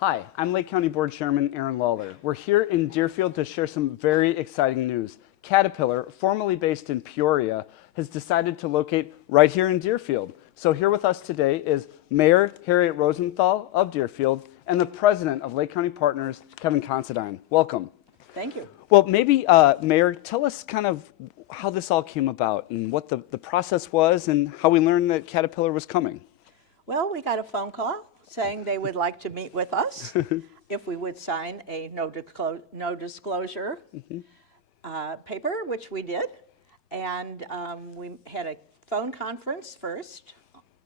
Hi, I'm Lake County Board Chairman Aaron Lawler. We're here in Deerfield to share some very exciting news. Caterpillar, formerly based in Peoria, has decided to locate right here in Deerfield. So here with us today is Mayor Harriet Rosenthal of Deerfield and the President of Lake County Partners, Kevin Considine. Welcome. Thank you. Well, maybe, Mayor, tell us kind of how this all came about and what the process was and how we learned that Caterpillar was coming. Well, we got a phone call saying they would like to meet with us if we would sign a no disclosure paper, which we did. And we had a phone conference first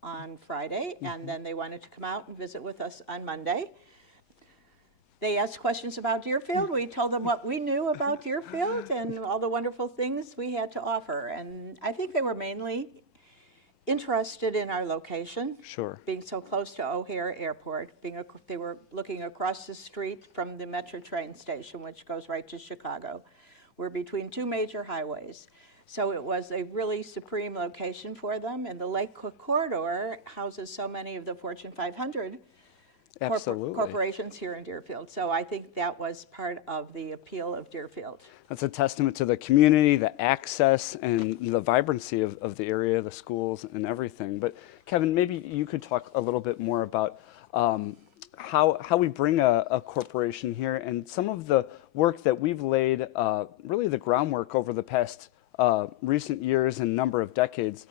on Friday, and then they wanted to come out and visit with us on Monday. They asked questions about Deerfield. We told them what we knew about Deerfield and all the wonderful things we had to offer. And I think they were mainly interested in our location, Sure. being so close to O'Hare Airport. They were looking across the street from the Metro train station, which goes right to Chicago. We're between two major highways. So it was a really supreme location for them, and the Lake Cook Corridor houses so many of the Fortune 500 corporations here in Deerfield. So I think that was part of the appeal of Deerfield. That's a testament to the community, the access, and the vibrancy of the area, the schools, and everything. But Kevin, maybe you could talk a little bit more about how we bring a corporation here and some of the work that we've laid, really the groundwork over the past recent years and number of decades.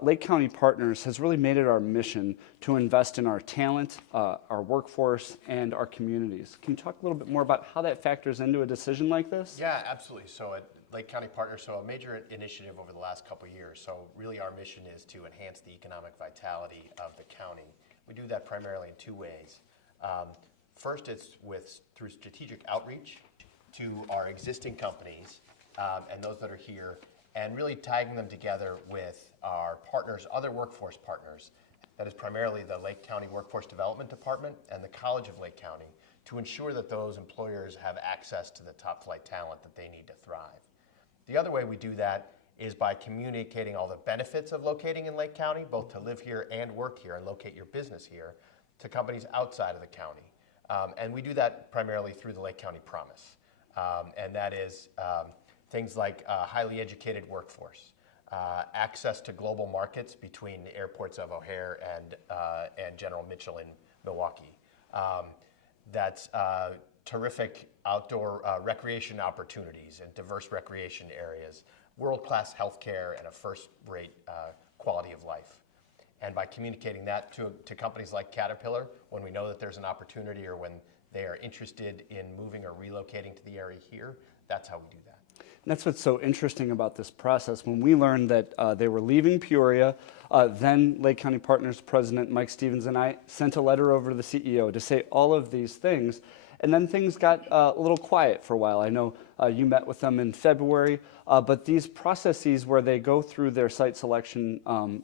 Lake County Partners has really made it our mission to invest in our talent, our workforce, and our communities. Can you talk a little bit more about how that factors into a decision like this? Yeah, absolutely. So at Lake County Partners, so a major initiative over the last couple of years. So really our mission is to enhance the economic vitality of the county. We do that primarily in two ways. First, it's through strategic outreach to our existing companies and those that are here, and really tagging them together with our partners, other workforce partners. That is primarily the Lake County Workforce Development Department and the College of Lake County, to ensure that those employers have access to the top flight talent that they need to thrive. The other way we do that is by communicating all the benefits of locating in Lake County, both to live here and work here and locate your business here, to companies outside of the county. And we do that primarily through the Lake County Promise. And that is things like a highly educated workforce, access to global markets between the airports of O'Hare and General Mitchell in Milwaukee. That's terrific outdoor recreation opportunities and diverse recreation areas, world-class healthcare, and a first-rate quality of life. And by communicating that to companies like Caterpillar, when we know that there's an opportunity or when they are interested in moving or relocating to the area here, that's how we do that. And that's what's so interesting about this process. When we learned that they were leaving Peoria, then Lake County Partners President Mike Stevens and I sent a letter over to the CEO to say all of these things. And then things got a little quiet for a while. I know you met with them in February, but these processes where they go through their site selection kind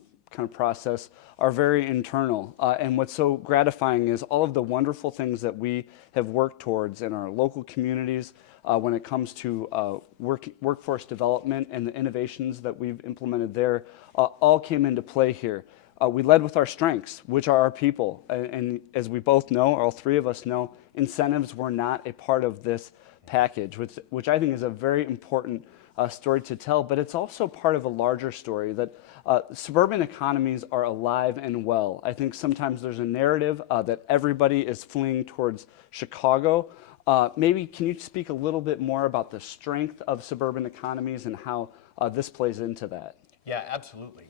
of process are very internal. And what's so gratifying is all of the wonderful things that we have worked towards in our local communities when it comes to workforce development and the innovations that we've implemented there all came into play here. We led with our strengths, which are our people. And as we both know, all three of us know, incentives were not a part of this package, which I think is a very important story to tell, but it's also part of a larger story that suburban economies are alive and well. I think sometimes there's a narrative that everybody is fleeing towards Chicago. Maybe can you speak a little bit more about the strength of suburban economies and how this plays into that? Yeah, absolutely.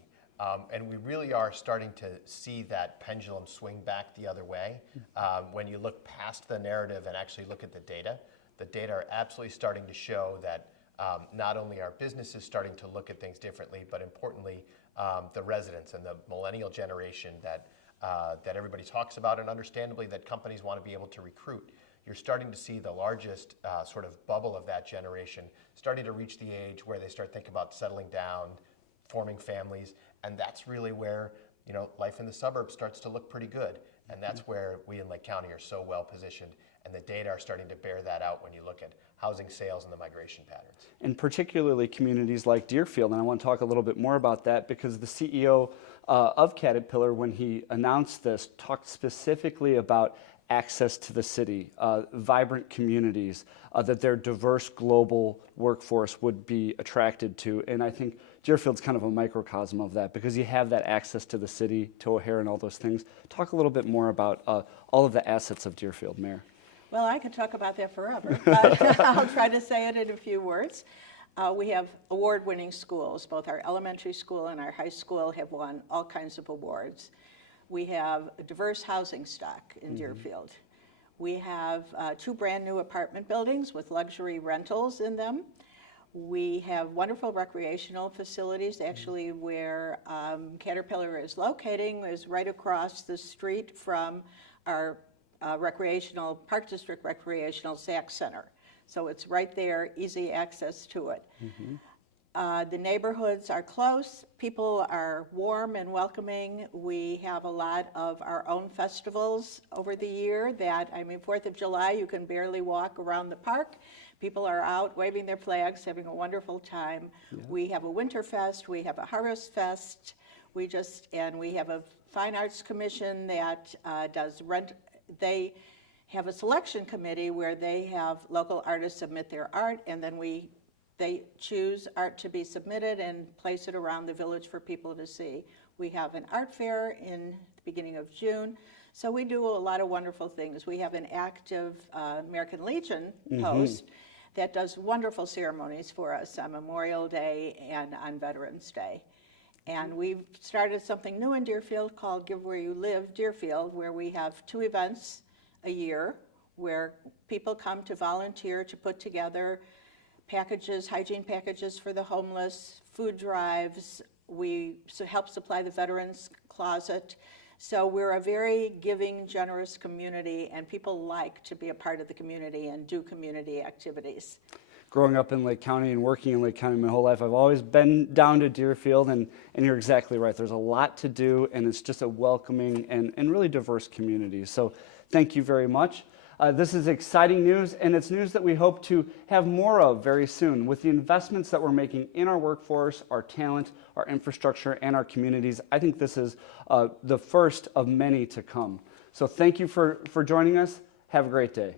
And we really are starting to see that pendulum swing back the other way. When you look past the narrative and actually look at the data are absolutely starting to show that not only are businesses starting to look at things differently, but importantly, the residents and the millennial generation that everybody talks about, and understandably that companies want to be able to recruit. You're starting to see the largest sort of bubble of that generation starting to reach the age where they start thinking about settling down, forming families, and that's really where life in the suburbs starts to look pretty good. And that's where we in Lake County are so well positioned, and the data are starting to bear that out when you look at housing sales and the migration patterns. And particularly communities like Deerfield, and I want to talk a little bit more about that because the CEO of Caterpillar, when he announced this, talked specifically about access to the city, vibrant communities, that their diverse global workforce would be attracted to. And I think Deerfield's kind of a microcosm of that because you have that access to the city, to O'Hare and all those things. Talk a little bit more about all of the assets of Deerfield, Mayor. Well, I could talk about that forever, but I'll try to say it in a few words. We have award-winning schools. Both our elementary school and our high school have won all kinds of awards. We have a diverse housing stock in Deerfield. We have 2 brand new apartment buildings with luxury rentals in them. We have wonderful recreational facilities. Actually, where Caterpillar is locating is right across the street from our Park District Recreational SAC Center. So it's right there, easy access to it. The neighborhoods are close, people are warm and welcoming. We have a lot of our own festivals over the year that, 4th of July, you can barely walk around the park. People are out waving their flags, having a wonderful time. Yeah. We have a Winter Fest, we have a Harvest Fest, we have a Fine Arts Commission that does rent. They have a selection committee where they have local artists submit their art, and then they choose art to be submitted and place it around the village for people to see. We have an art fair in the beginning of June. So we do a lot of wonderful things. We have an active American Legion post that does wonderful ceremonies for us on Memorial Day and on Veterans Day. And we've started something new in Deerfield called Give Where You Live Deerfield, where we have 2 events a year where people come to volunteer to put together packages, hygiene packages for the homeless, food drives. We help supply the Veterans Closet. So we're a very giving, generous community, and people like to be a part of the community and do community activities. Growing up in Lake County and working in Lake County my whole life, I've always been down to Deerfield, and you're exactly right. There's a lot to do, and it's just a welcoming and really diverse community. So thank you very much. This is exciting news, and it's news that we hope to have more of very soon. With the investments that we're making in our workforce, our talent, our infrastructure, and our communities, I think this is the first of many to come. So thank you for joining us. Have a great day.